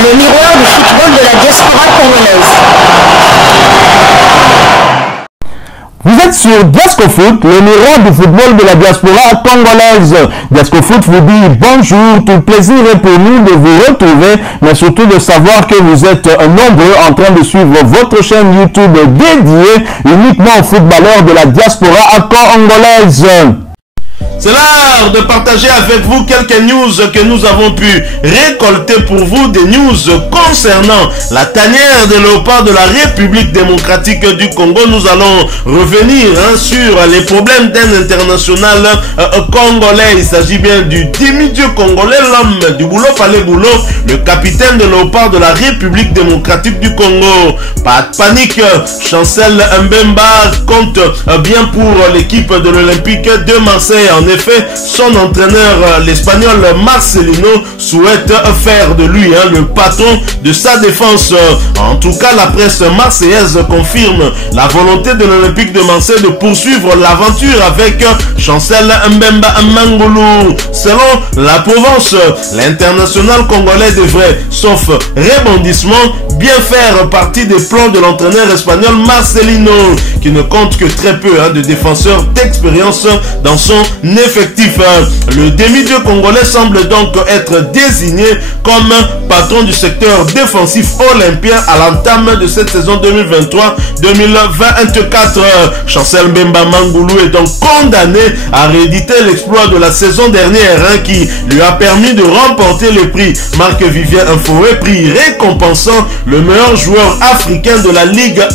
le miroir du football de la diaspora congolaise. Vous êtes sur Diascofoot, le miroir du football de la diaspora congolaise. Diascofoot vous dit bonjour, tout plaisir est pour nous de vous retrouver, mais surtout de savoir que vous êtes nombreux en train de suivre votre chaîne YouTube dédiée uniquement aux footballeurs de la diaspora congolaise. C'est l'heure de partager avec vous quelques news que nous avons pu récolter pour vous, des news concernant la tanière de léopard de la République démocratique du Congo. Nous allons revenir sur les problèmes d'un international congolais. Il s'agit bien du demi-dieu congolais, l'homme du boulot, fallait boulot, le capitaine de léopard de la République démocratique du Congo. Pas de panique, Chancel Mbemba compte bien pour l'équipe de l'Olympique de Marseille. En effet, son entraîneur, l'Espagnol Marcelino, souhaite faire de lui le patron de sa défense. En tout cas, la presse marseillaise confirme la volonté de l'Olympique de Marseille de poursuivre l'aventure avec Chancel Mbemba Mangulu. Selon la Provence, l'international congolais devrait, sauf rebondissement, bien faire partie des plans de l'entraîneur espagnol Marcelino, qui ne compte que très peu de défenseurs d'expérience dans son effectif. Le demi-dieu congolais semble donc être désigné comme patron du secteur défensif olympien à l'entame de cette saison 2023-2024. Chancel Mbemba Mangulu est donc condamné à rééditer l'exploit de la saison dernière qui lui a permis de remporter le prix Marc-Vivien Infoé, prix récompensant le meilleur joueur africain de la Ligue 1.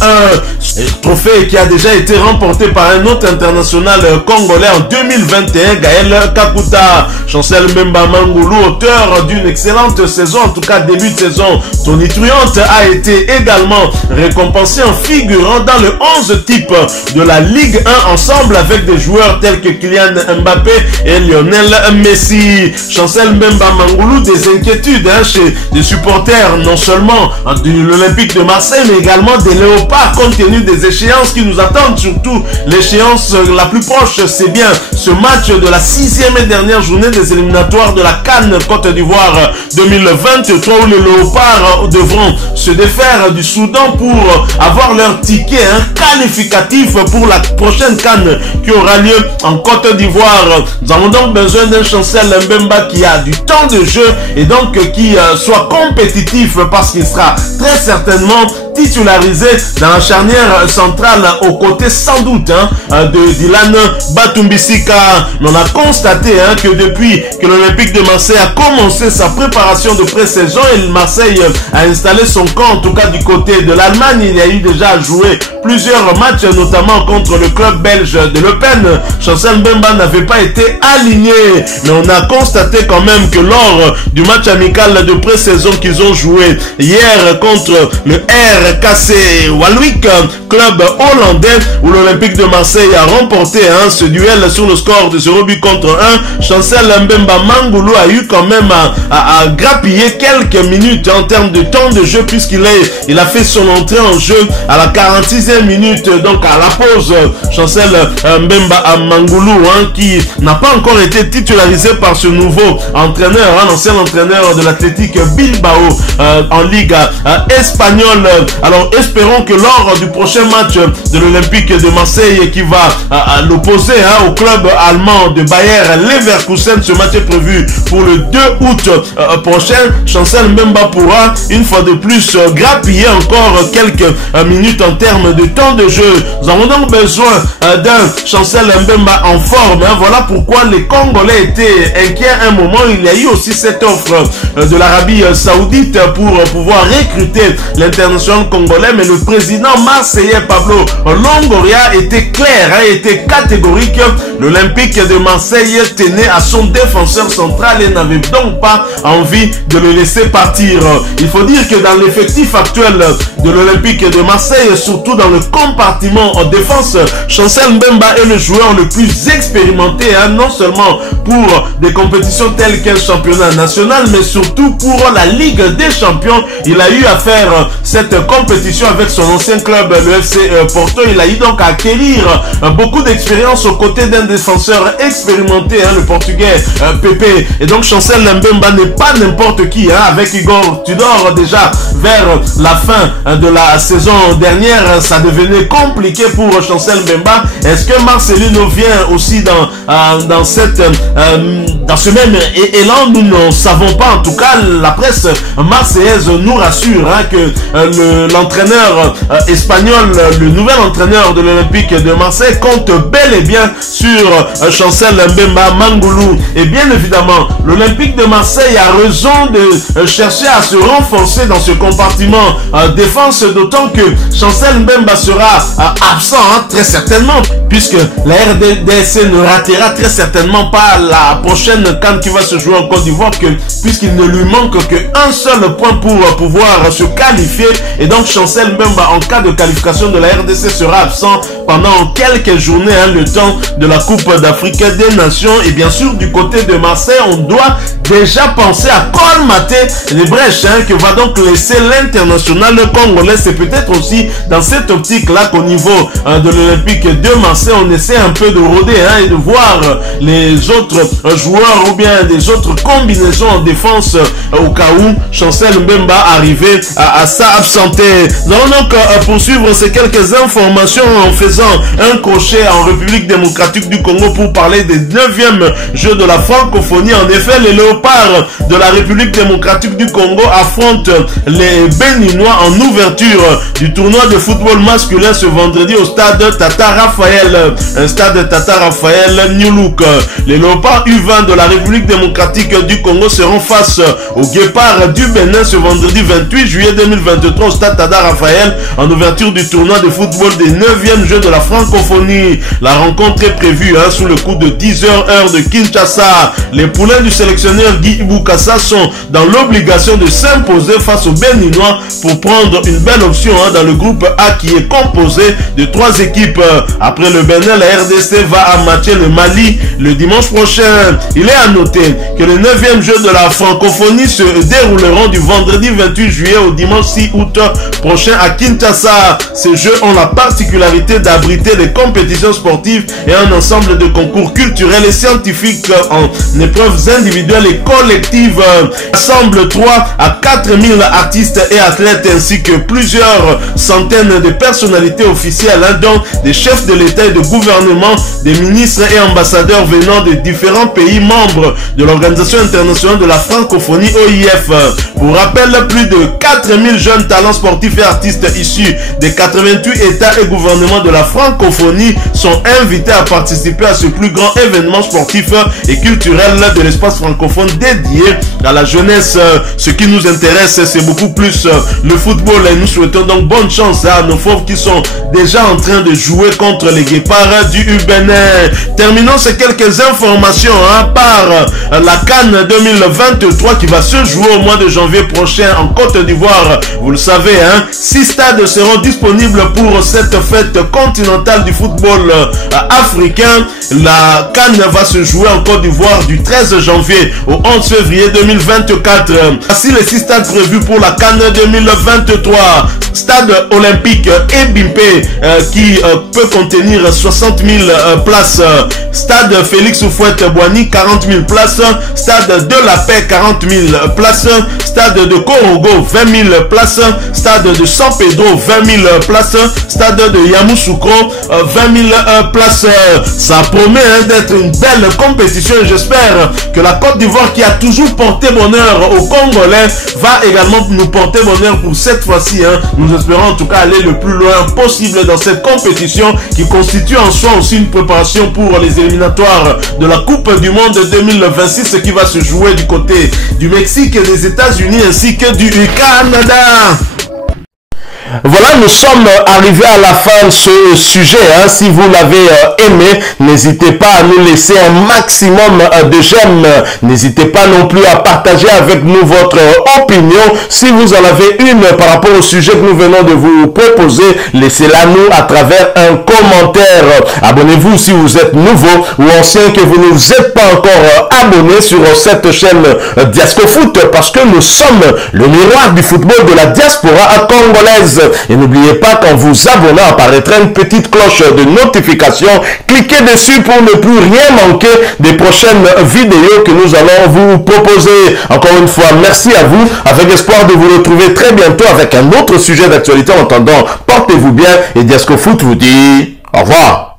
Trophée qui a déjà été remporté par un autre international congolais en 2021, Gaël Kakuta. Chancel Mbemba Mangulu, auteur d'une excellente saison, en tout cas début de saison tonitruante, a été également récompensé en figurant dans le 11 type de la Ligue 1 ensemble avec des joueurs tels que Kylian Mbappé et Lionel Messi. Chancel Mbemba Mangulu, des inquiétudes chez des supporters non seulement de l'Olympique de Marseille mais également des Léopards compte tenu des échéances qui nous attendent, surtout l'échéance la plus proche, c'est bien ce match de la 6e et dernière journée des éliminatoires de la CAN Côte d'Ivoire 2023 où les Léopards devront se défaire du Soudan pour avoir leur ticket qualificatif pour la prochaine CAN qui aura lieu en Côte d'Ivoire. Nous avons donc besoin d'un Chancel Mbemba qui a du temps de jeu et donc qui soit compétitif parce qu'il sera très certainement titularisé dans la charnière centrale aux côtés sans doute de Dylan Batumbisika. Mais on a constaté que depuis que l'Olympique de Marseille a commencé sa préparation de pré-saison et Marseille a installé son camp, en tout cas du côté de l'Allemagne, il y a eu déjà joué plusieurs matchs, notamment contre le club belge de Le Pen. Chancel Mbemba n'avait pas été aligné, mais on a constaté quand même que lors du match amical de pré-saison qu'ils ont joué hier contre le RKC Waalwijk, club hollandais, où l'Olympique de Marseille a remporté ce duel sur le score de 0 but contre 1. Chancel Mbemba Mangulu a eu quand même à grappiller quelques minutes en termes de temps de jeu puisqu'il a fait son entrée en jeu à la 46e minute, donc à la pause. Chancel Mbemba Mangulu qui n'a pas encore été titularisé par ce nouveau entraîneur, l'ancien entraîneur de l'Athletic Bilbao en Ligue espagnole. Alors espérons que lors du prochain match de l'Olympique de Marseille qui va l'opposer au club allemand de Bayer Leverkusen, ce match est prévu pour le 2 août prochain. Chancel Mbemba pourra une fois de plus grappiller encore quelques minutes en termes de temps de jeu. Nous avons donc besoin d'un Chancel Mbemba en forme. Voilà pourquoi les Congolais étaient inquiets à un moment. Il y a eu aussi cette offre de l'Arabie Saoudite pour pouvoir recruter l'international congolais, mais le président marseillais Pablo Longoria était clair, était catégorique. L'Olympique de Marseille tenait à son défenseur central et n'avait donc pas envie de le laisser partir. Il faut dire que dans l'effectif actuel de l'Olympique de Marseille, surtout dans le compartiment en défense, Chancel Mbemba est le joueur le plus expérimenté, non seulement pour des compétitions telles qu'un championnat national, mais surtout pour la Ligue des Champions. Il a eu à faire cette compétition avec son ancien club, le FC Porto. Il a eu donc à acquérir beaucoup d'expérience aux côtés d'un défenseur expérimenté, le portugais Pepe. Et donc Chancel Mbemba n'est pas n'importe qui, avec Igor Tudor déjà vers la fin de la saison dernière, ça devenait compliqué pour Chancel Mbemba. Est-ce que Marcelino vient aussi dans ce même élan? Nous ne savons pas. En tout cas, la presse marseillaise nous rassure que l'entraîneur espagnol, le nouvel entraîneur de l'Olympique de Marseille, compte bel et bien sur Chancel Mbemba Mangoulou. Et bien évidemment, l'Olympique de Marseille a raison de chercher à se renforcer dans ce compartiment défense, d'autant que Chancel Mbemba sera absent très certainement, puisque la RDC ne ratera très certainement pas la prochaine CAN qui va se jouer en Côte d'Ivoire, puisqu'il ne lui manque qu'un seul point pour pouvoir se qualifier. Et donc Chancel Mbemba, en cas de qualification de la RDC, sera absent pendant quelques journées, le temps de la Coupe d'Afrique des Nations. Et bien sûr, du côté de Marseille, on doit déjà penser à colmater les brèches que va donc laisser l'international congolais. C'est peut-être aussi dans cette optique-là qu'au niveau de l'Olympique de Marseille, on essaie un peu de rôder et de voir les autres joueurs ou bien des autres combinaisons en défense au cas où Chancel Mbemba arrivait à s'absenter. Nous allons donc poursuivre ces quelques informations en faisant un crochet en République démocratique du Congo pour parler des 9e Jeux de la francophonie. En effet, les léopards de la République démocratique du Congo affrontent les Béninois en ouverture du tournoi de football masculin ce vendredi au stade Tata Raphaël, un stade Tata Raphaël New Look. Les léopards U20 de la République démocratique du Congo seront face aux guépards du Bénin ce vendredi 28 juillet 2023 au stade Tata Raphaël en ouverture du tournoi de football des 9e Jeux de la francophonie. La rencontre est prévue sous le coup de 10h heure de Kinshasa. Les poulains du sélectionneur Guy Boukassa sont dans l'obligation de s'imposer face aux Béninois pour prendre une belle option dans le groupe A qui est composé de 3 équipes. Après le Bénin, la RDC va matcher le Mali le dimanche prochain. Il est à noter que les 9e Jeux de la francophonie se dérouleront du vendredi 28 juillet au dimanche 6 août prochain à Kinshasa. Ces Jeux ont la particularité d'abriter des compétitions sportives et un ensemble de concours culturels et scientifiques en épreuves individuelles et collectives. Rassemble 3 à 4000 artistes et athlètes ainsi que plusieurs centaines de personnalités officielles, dont des chefs de l'État et de gouvernement, des ministres et ambassadeurs venant de différents pays membres de l'Organisation internationale de la francophonie OIF. Pour rappel, plus de 4000 jeunes talents sportifs et artistes issus des 88 États et gouvernements de la francophonie sont invités à participer à ce plus grand événement sportif et culturel de l'espace francophone dédié à la jeunesse. Ce qui nous intéresse, c'est beaucoup plus le football et nous souhaitons donc bonne chance à nos fauves qui sont déjà en train de jouer contre les guépards du Bénin. Terminons ces quelques informations par la CAN 2023 qui va se jouer au mois de janvier prochain en Côte d'Ivoire. Vous le savez, 6 stades seront disponibles pour cette fête continentale du football africain. La CAN va se jouer en Côte d'Ivoire du 13 janvier au 11 février 2024. Voici les 6 stades prévus pour la CAN 2023. Stade olympique Ebimpe qui peut contenir 60 000 places. Stade Félix Houphouët-Boigny 40 000 places. Stade de la Paix 40 000 places. Stade de Korogo 20 000 places. Stade de San Pedro 20 000 places. Stade de Yamoussoukro 20 000 places. Ça promet d'être une belle compétition et j'espère que la Côte d'Ivoire qui a toujours porté bonheur aux Congolais va également nous porter bonheur pour cette fois-ci. Nous espérons en tout cas aller le plus loin possible dans cette compétition qui constitue en soi aussi une préparation pour les éliminatoires de la Coupe du Monde 2026 qui va se jouer du côté du Mexique et des États-Unis ainsi que du Canada. Voilà, nous sommes arrivés à la fin de ce sujet. Si vous l'avez aimé, n'hésitez pas à nous laisser un maximum de j'aime. N'hésitez pas non plus à partager avec nous votre opinion. Si vous en avez une par rapport au sujet que nous venons de vous proposer, laissez-la nous à travers un commentaire. Abonnez-vous si vous êtes nouveau ou ancien que vous ne vous êtes pas encore abonné sur cette chaîne Diasco Foot parce que nous sommes le miroir du football de la diaspora congolaise. Et n'oubliez pas qu'en vous abonnant apparaîtra une petite cloche de notification. Cliquez dessus pour ne plus rien manquer des prochaines vidéos que nous allons vous proposer. Encore une fois, merci à vous, avec espoir de vous retrouver très bientôt avec un autre sujet d'actualité. En attendant, portez-vous bien et Diasco Foot vous dit au revoir.